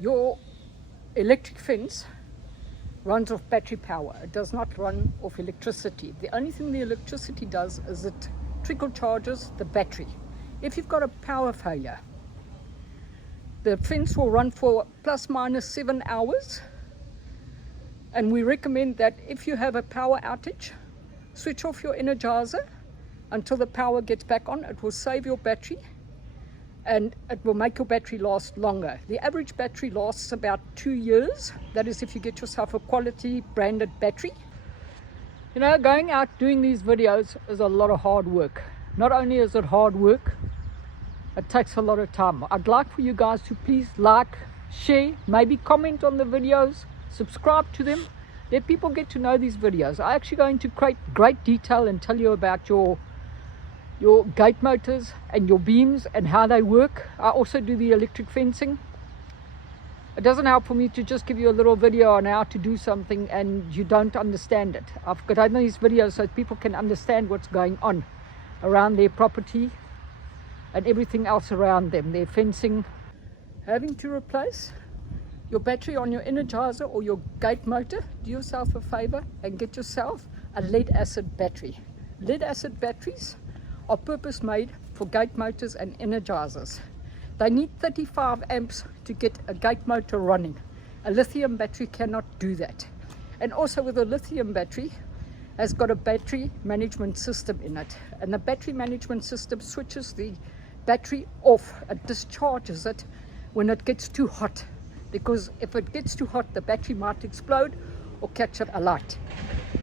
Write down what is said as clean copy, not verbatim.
Your electric fence runs off battery power. It does not run off electricity. The only thing the electricity does is it trickle charges the battery. If you've got a power failure, the fence will run for plus minus 7 hours, and we recommend that if you have a power outage, switch off your energizer until the power gets back on. It will save your battery and it will make your battery last longer. The average battery lasts about 2 years. That is if you get yourself a quality branded battery. You know, going out doing these videos is a lot of hard work. Not only is it hard work, it takes a lot of time. I'd like for you guys to please like, share, maybe comment on the videos, subscribe to them. Let people get to know these videos. I actually go into great detail and tell you about your gate motors and your beams and how they work. I also do the electric fencing. It doesn't help for me to just give you a little video on how to do something and you don't understand it. I've got these videos so people can understand what's going on around their property and everything else around them, their fencing. Having to replace your battery on your energizer or your gate motor, do yourself a favor and get yourself a lead acid battery. Lead acid batteries are purpose made for gate motors and energizers. They need 35 amps to get a gate motor running. A lithium battery cannot do that. And also with a lithium battery has got a battery management system in it, and the battery management system switches the battery off. It discharges it when it gets too hot, because if it gets too hot the battery might explode or catch a light.